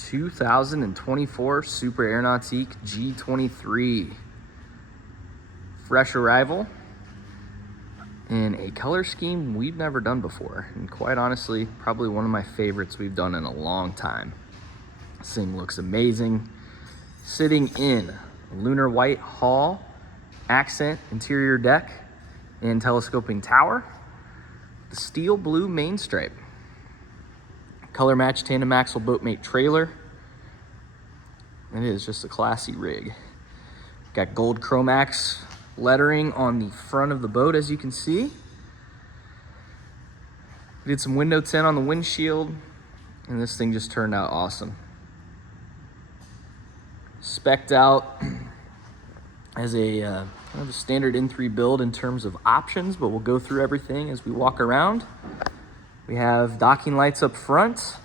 2024 Super Air Nautique G23. Fresh arrival in a color scheme we've never done before. And quite honestly, probably one of my favorites we've done in a long time. This thing looks amazing. Sitting in Lunar white hull, accent interior deck, and telescoping tower. The steel blue main stripe. Color match tandem axle boatmate trailer. It is just a classy rig. Got gold Chromax lettering on the front of the boat, as you can see. Did some window tint on the windshield, and this thing just turned out awesome. Spec'd out as a kind of a standard N3 build in terms of options, but we'll go through everything as we walk around. We have docking lights up front,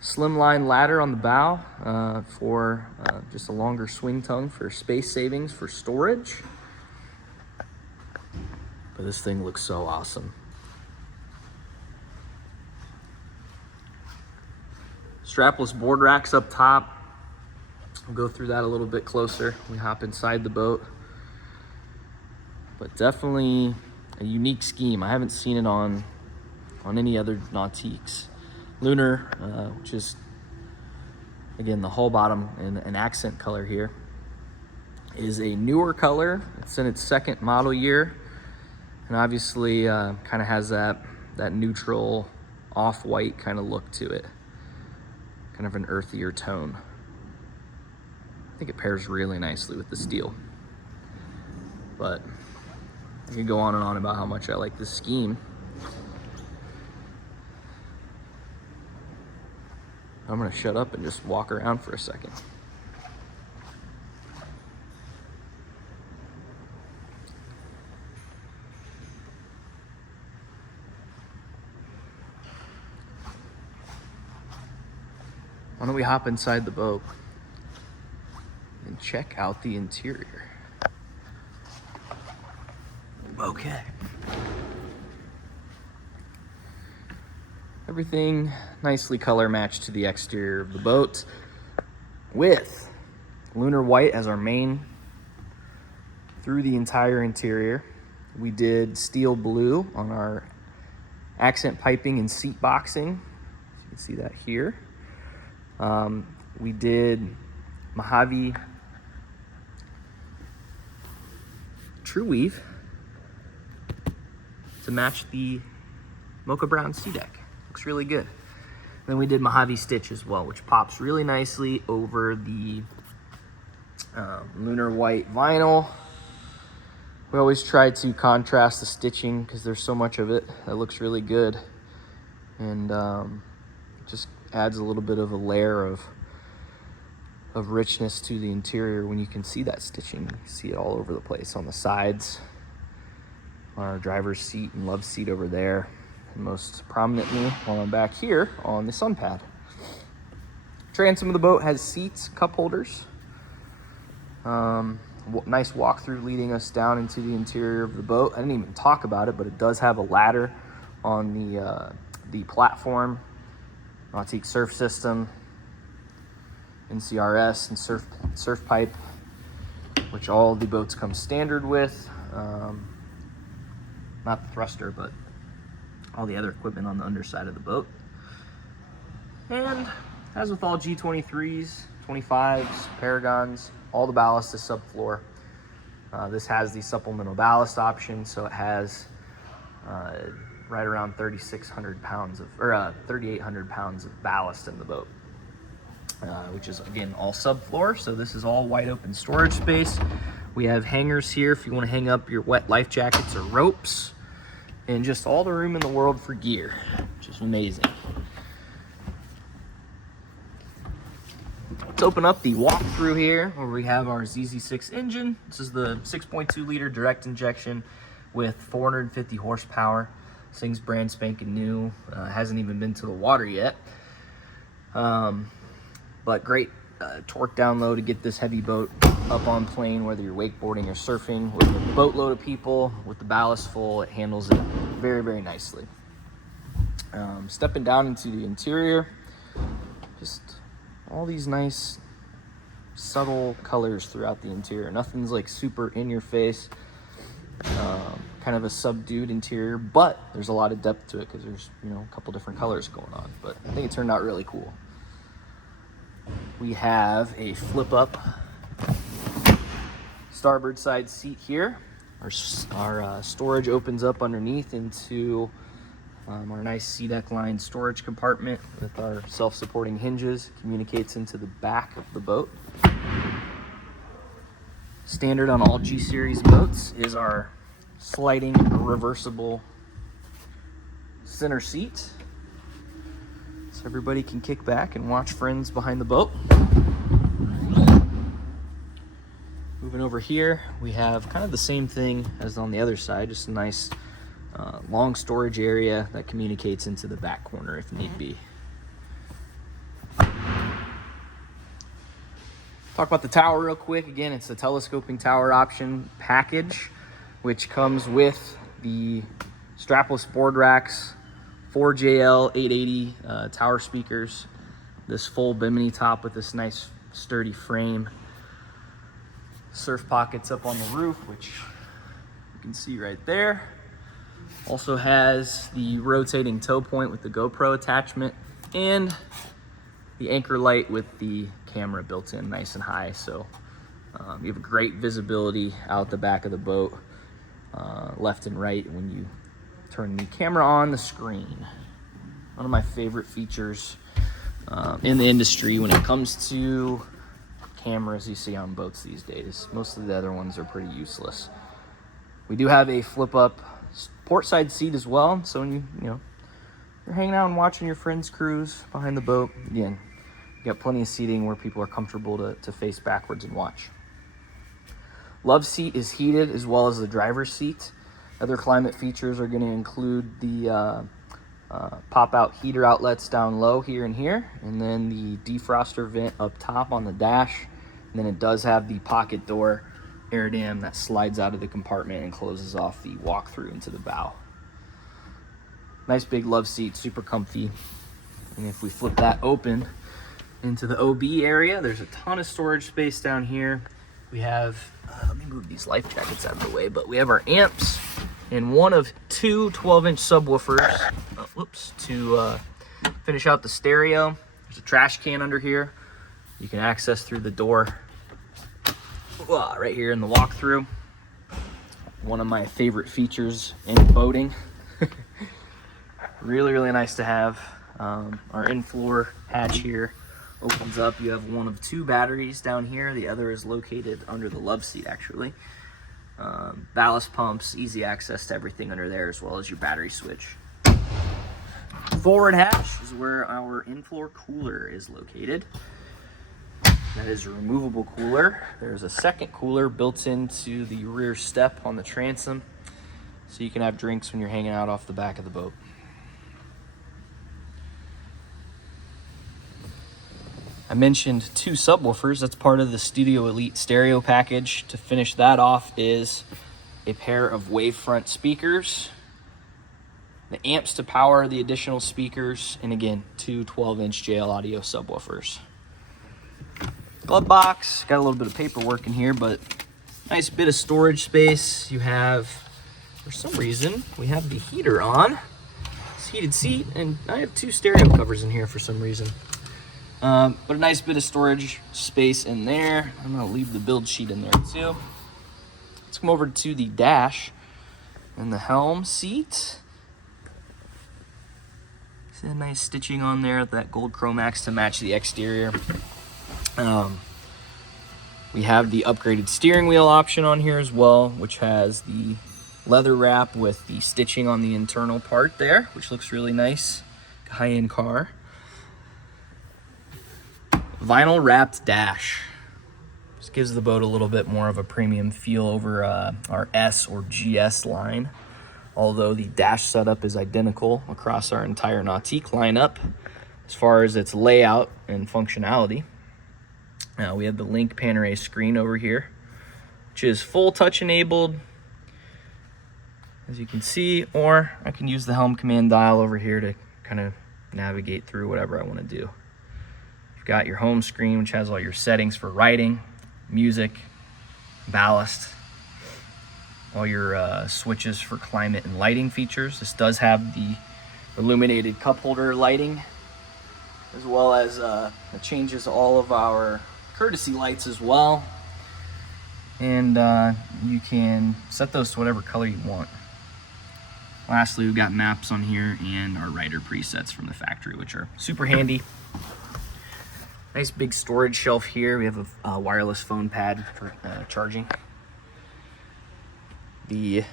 slimline ladder on the bow for just a longer swing tongue for space savings for storage. But this thing looks so awesome. Strapless board racks up top. We'll go through that a little bit closer. We hop inside the boat. But definitely a unique scheme. I haven't seen it on any other Nautiques. Lunar, which is, again, the hull bottom and an accent color here, is a newer color. It's in its second model year, and obviously kind of has that neutral off-white kind of look to it. Kind of an earthier tone. I think it pairs really nicely with the steel. But I could go on and on about how much I like this scheme. I'm gonna shut up and just walk around for a second. Why don't we hop inside the boat and check out the interior? Okay. Everything nicely color matched to the exterior of the boat, with Lunar white as our main through the entire interior. We did steel blue on our accent piping and seat boxing. You can see that here. We did Mojave True Weave to match the mocha brown sea deck. Looks really good. Then we did Mojave Stitch as well, which pops really nicely over the Lunar white vinyl. We always try to contrast the stitching because there's so much of it that looks really good, and it just adds a little bit of a layer of richness to the interior when you can see that stitching. You can see it all over the place on the sides, on our driver's seat and love seat over there, and most prominently while I'm back here on the sun pad. Transom of the boat has seats, cup holders. Nice walkthrough leading us down into the interior of the boat. I didn't even talk about it, but it does have a ladder on the platform. Nautique surf system, NCRS, and surf pipe, which all the boats come standard with. Not the thruster, but all the other equipment on the underside of the boat. And as with all G23s, 25s, Paragons, all the ballast is subfloor. This has the supplemental ballast option, so it has right around 3,800 pounds of ballast in the boat, which is, again, all subfloor. So this is all wide open storage space. We have hangers here if you want to hang up your wet life jackets or ropes, and just all the room in the world for gear, which is amazing. Let's open up the walkthrough here, where we have our ZZ6 engine. This is the 6.2 liter direct injection with 450 horsepower. This thing's brand spanking new. Hasn't even been to the water yet. But great torque down low to get this heavy boat up on plane, whether you're wakeboarding or surfing. With a boatload of people, with the ballast full, it handles it very, very nicely. Stepping down into the interior, just all these nice subtle colors throughout the interior. Nothing's like super in your face. Kind of a subdued interior, but there's a lot of depth to it because there's, you know, a couple different colors going on. But I think it turned out really cool. We have a flip up starboard side seat here. Our storage opens up underneath into our nice SeaDeck line storage compartment with our self-supporting hinges. Communicates into the back of the boat. Standard on all G series boats is our sliding reversible center seat, so everybody can kick back and watch friends behind the boat. Moving over here, we have kind of the same thing as on the other side, just a nice long storage area that communicates into the back corner if need be. Talk about the tower real quick. Again, it's the telescoping tower option package, which comes with the strapless board racks, 4JL 880 tower speakers, this full bimini top with this nice sturdy frame, surf pockets up on the roof, which you can see right there. Also has the rotating tow point with the GoPro attachment and the anchor light with the camera built in nice and high. So you have great visibility out the back of the boat, left and right when you turn the camera on the screen. One of my favorite features in the industry when it comes to cameras you see on boats these days. Most of the other ones are pretty useless. We do have a flip up port side seat as well, so when you're hanging out and watching your friends cruise behind the boat, again, you got plenty of seating where people are comfortable to face backwards and watch. Love seat is heated as well as the driver's seat. Other climate features are going to include the pop-out heater outlets down low here and here, and then the defroster vent up top on the dash. And then it does have the pocket door air dam that slides out of the compartment and closes off the walk-through into the bow. Nice big love seat, super comfy. And if we flip that open into the OB area, there's a ton of storage space down here. We have, let me move these life jackets out of the way, but we have our amps and one of two 12-inch subwoofers, to finish out the stereo. There's a trash can under here. You can access through the door right here in the walkthrough. One of my favorite features in boating. Really nice to have. Our in-floor hatch here opens up. You have one of two batteries down here. The other is located under the love seat, actually. Ballast pumps, easy access to everything under there, as well as your battery switch. Forward hatch is where our in-floor cooler is located. That is a removable cooler. There's a second cooler built into the rear step on the transom, so you can have drinks when you're hanging out off the back of the boat. I mentioned two subwoofers. That's part of the Studio Elite stereo package. To finish that off is a pair of wavefront speakers, the amps to power the additional speakers, and again, two 12-inch JL Audio subwoofers. Glove box, got a little bit of paperwork in here, but nice bit of storage space. You have, for some reason, we have the heater on. It's heated seat, and I have two stereo covers in here for some reason. But a nice bit of storage space in there. I'm gonna leave the build sheet in there too. Let's come over to the dash and the helm seat. See that nice stitching on there with that gold Chromax to match the exterior. We have the upgraded steering wheel option on here as well, which has the leather wrap with the stitching on the internal part there, which looks really nice. High-end car. Vinyl wrapped dash. Just gives the boat a little bit more of a premium feel over our S or GS line. Although the dash setup is identical across our entire Nautique lineup as far as its layout and functionality. We have the Link Panorama screen over here, which is full touch enabled, as you can see, or I can use the helm command dial over here to kind of navigate through whatever I want to do. You've got your home screen, which has all your settings for writing, music, ballast, all your switches for climate and lighting features. This does have the illuminated cup holder lighting, as well as it changes all of our courtesy lights as well. And you can set those to whatever color you want. Lastly, we've got maps on here and our rider presets from the factory, which are super handy. Nice big storage shelf here. We have a wireless phone pad for charging. The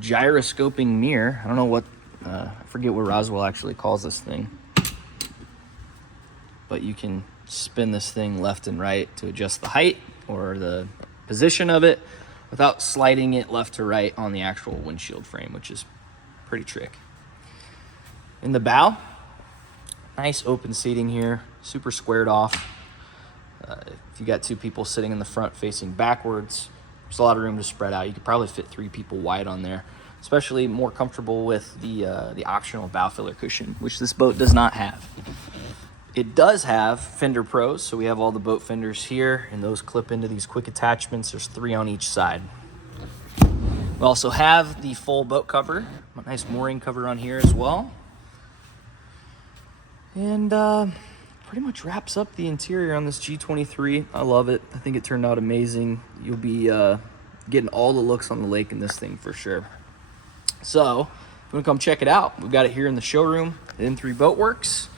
gyroscoping mirror, I don't know what, I forget what Roswell actually calls this thing, but you can spin this thing left and right to adjust the height or the position of it without sliding it left to right on the actual windshield frame, which is pretty trick. In the bow, nice open seating here, super squared off. If you got two people sitting in the front facing backwards, there's a lot of room to spread out. You could probably fit 3 people wide on there, especially more comfortable with the optional bow filler cushion, which this boat does not have. It does have fender pros, so we have all the boat fenders here, and those clip into these quick attachments. There's 3 on each side. We also have the full boat cover, a nice mooring cover on here as well. And pretty much wraps up the interior on this G23. I love it. I think it turned out amazing. You'll be getting all the looks on the lake in this thing for sure. So if you want to come check it out, we've got it here in the showroom at N3 Boatworks.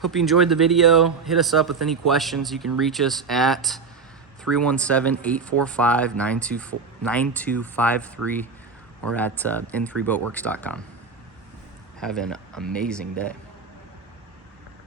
Hope you enjoyed the video. Hit us up with any questions. You can reach us at 317-845-9253 or at n3boatworks.com. Have an amazing day.